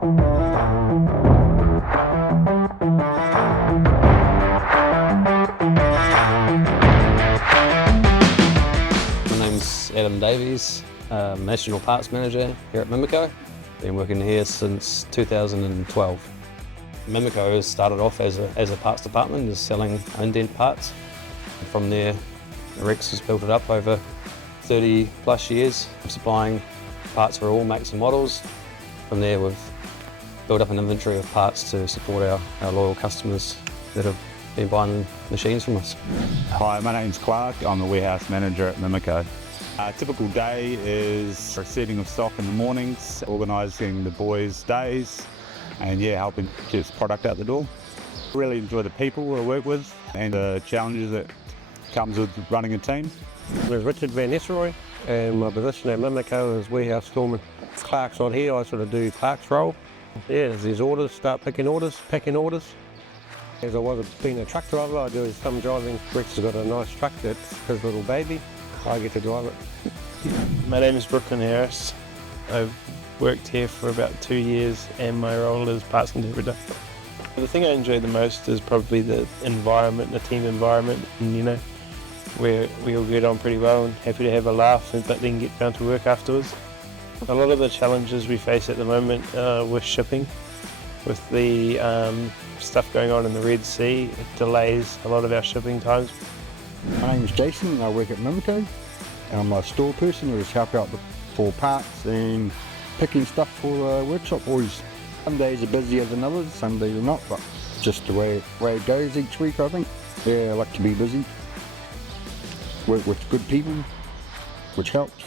My name's Adam Davies, National Parts Manager here at MIMICO. Been working here since 2012. MIMICO has started off as a parts department, just selling indent parts. From there, Rex has built it up over 30 plus years, supplying parts for all makes and models. From there, we've built up an inventory of parts to support our loyal customers that have been buying machines from us. Hi, my name's Clark. I'm the warehouse manager at MIMICO. A typical day is receiving of stock in the mornings, organising the boys' days, and helping get product out the door. Really enjoy the people I work with and the challenges that comes with running a team. I'm Richard Van Nistelrooy, and my position at MIMICO is warehouse storeman. Clark's not here, I sort of do Clark's role. As there's orders, start picking orders, packing orders. As I was being a truck driver, I do some driving. Rex has got a nice truck that's his little baby. I get to drive it. My name is Brooklyn Harris. I've worked here for about 2 years and my role is parts interpreter. The thing I enjoy the most is probably the environment, the team environment, and where we all get on pretty well and happy to have a laugh but then get down to work afterwards. A lot of the challenges we face at the moment with shipping, with the stuff going on in the Red Sea, it delays a lot of our shipping times. My name is Jason and I work at MIMICO. And I'm a store person who just help out for parts and picking stuff for the workshop boys. Some days are busier than others, some days are not, but just the way it goes each week, I think. I like to be busy, work with good people, which helps.